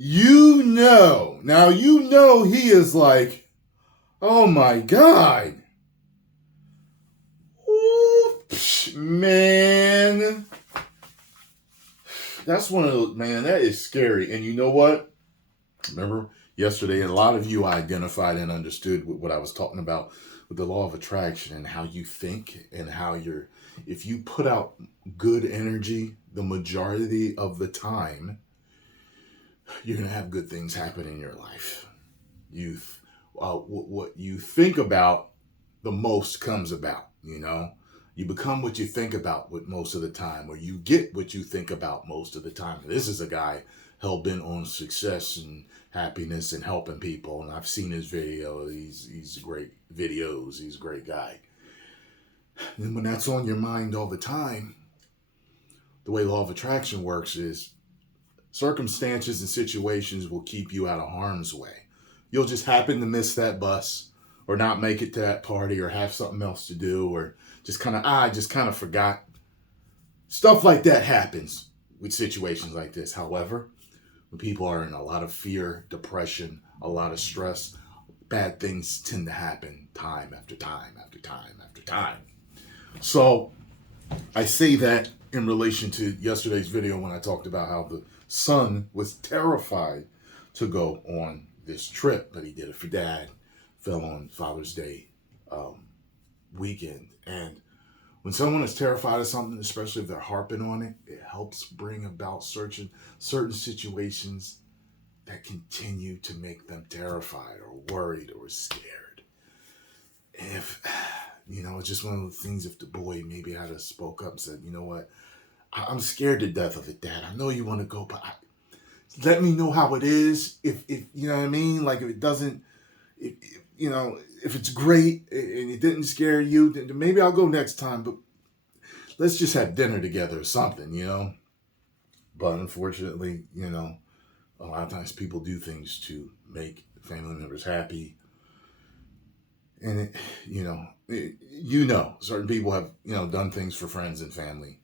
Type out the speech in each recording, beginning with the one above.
Now he is like, oh my God. Ooh, man. That's one of those, man, that is scary. And you know what? Remember yesterday, a lot of you identified and understood what I was talking about with the law of attraction and how you think and how if you put out good energy the majority of the time, you're going to have good things happen in your life. What you think about the most comes about, You become what you think about most of the time, or you get what you think about most of the time. This is a guy hell-bent on success and happiness and helping people, and I've seen his video. He's great videos. He's a great guy. And when that's on your mind all the time, the way law of attraction works is circumstances and situations will keep you out of harm's way. You'll just happen to miss that bus or not make it to that party or have something else to do or I just kind of forgot. Stuff like that happens with situations like this. However, when people are in a lot of fear, depression, a lot of stress, bad things tend to happen time after time after time after time. So I say that in relation to yesterday's video when I talked about how the son was terrified to go on this trip, but he did it for dad. Fell on Father's Day weekend. And when someone is terrified of something, especially if they're harping on it, it helps bring about certain situations that continue to make them terrified or worried or scared. And if, it's just one of those things, if the boy maybe had to spoke up and said, you know what, I'm scared to death of it, Dad. I know you want to go, but let me know how it is. If you know what I mean? Like if it doesn't, if it's great and it didn't scare you, then maybe I'll go next time, but let's just have dinner together or something, But unfortunately, a lot of times people do things to make family members happy. And, certain people have, done things for friends and family.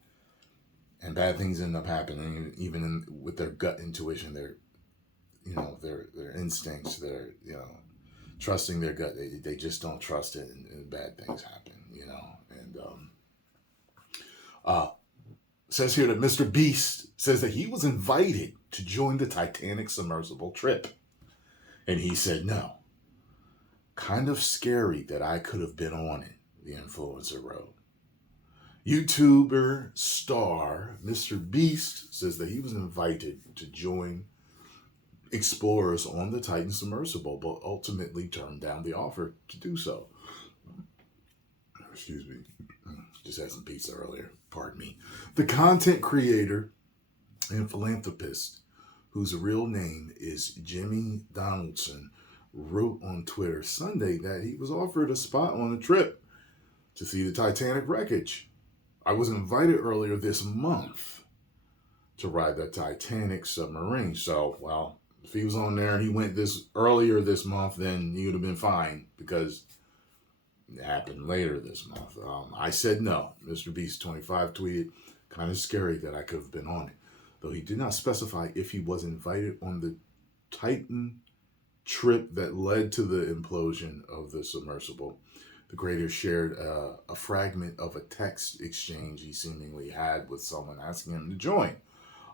And bad things end up happening, even with their gut intuition, their instincts, their, trusting their gut. They just don't trust it, and bad things happen, And says here that MrBeast says that he was invited to join the Titanic Submersible trip. And he said no. Kind of scary that I could have been on it, the influencer wrote. YouTuber star MrBeast says that he was invited to join explorers on the Titan Submersible, but ultimately turned down the offer to do so. Excuse me. Just had some pizza earlier. Pardon me. The content creator and philanthropist, whose real name is Jimmy Donaldson, wrote on Twitter Sunday that he was offered a spot on a trip to see the Titanic wreckage. I was invited earlier this month to ride the Titanic submarine. So, well, if he was on there and he went earlier this month, then he would have been fine because it happened later this month. I said no. MrBeast 25 tweeted, kind of scary that I could have been on it. Though he did not specify if he was invited on the Titan trip that led to the implosion of the submersible. The creator shared a fragment of a text exchange he seemingly had with someone asking him to join.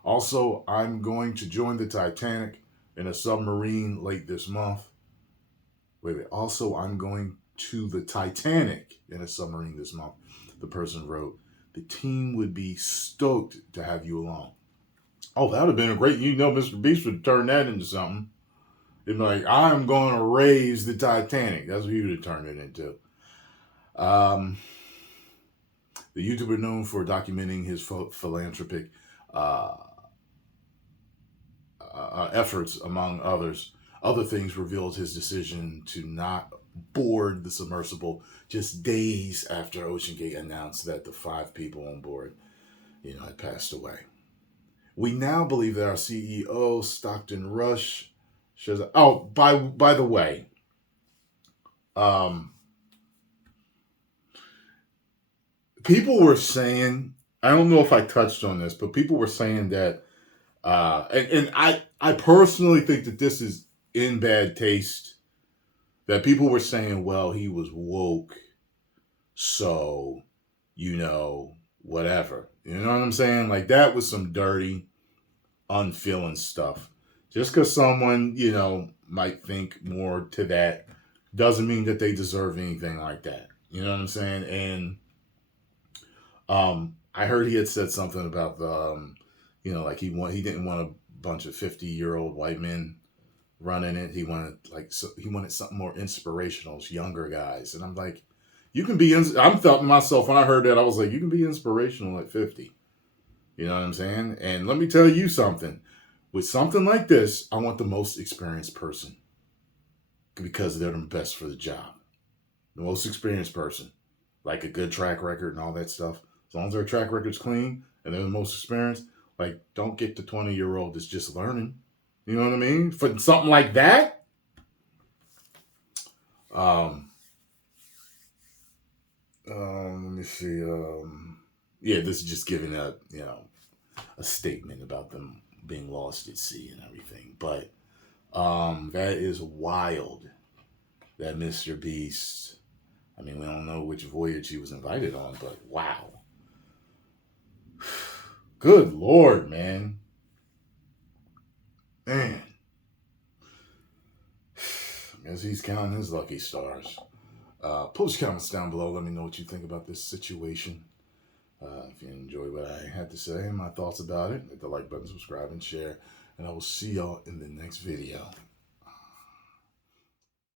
Also, I'm going to join the Titanic in a submarine late this month. Also, I'm going to the Titanic in a submarine this month. The person wrote, the team would be stoked to have you along. Oh, that would have been a great, MrBeast would turn that into something. It'd be like, I'm going to raise the Titanic. That's what he would have turned it into. The YouTuber known for documenting his philanthropic efforts, among other things, revealed his decision to not board the submersible just days after OceanGate announced that the 5 people on board, had passed away. We now believe that our CEO, Stockton Rush, shows up. Oh, by the way, people were saying, I don't know if I touched on this, but people were saying that And I personally think that this is in bad taste. That people were saying, well, he was woke, so, whatever. You know what I'm saying? Like, that was some dirty, unfeeling stuff. Just because someone, might think more to that doesn't mean that they deserve anything like that. You know what I'm saying? And I heard he had said something about the, like he didn't want a bunch of 50-year-old white men running it. He wanted he wanted something more inspirational, younger guys. And I'm like, you can be. I'm thought to myself when I heard that, I was like, you can be inspirational at 50. You know what I'm saying? And let me tell you something. With something like this, I want the most experienced person because they're the best for the job. The most experienced person, like a good track record and all that stuff. As long as their track record's clean and they're the most experienced, like, don't get the 20-year-old that's just learning. You know what I mean? For something like that. Let me see. This is just giving a statement about them being lost at sea and everything. But that is wild. That MrBeast. I mean, we don't know which voyage he was invited on, but wow. Good Lord, man. Man. I guess he's counting his lucky stars. Post your comments down below. Let me know what you think about this situation. If you enjoy what I had to say and my thoughts about it, hit the like button, subscribe, and share. And I will see y'all in the next video.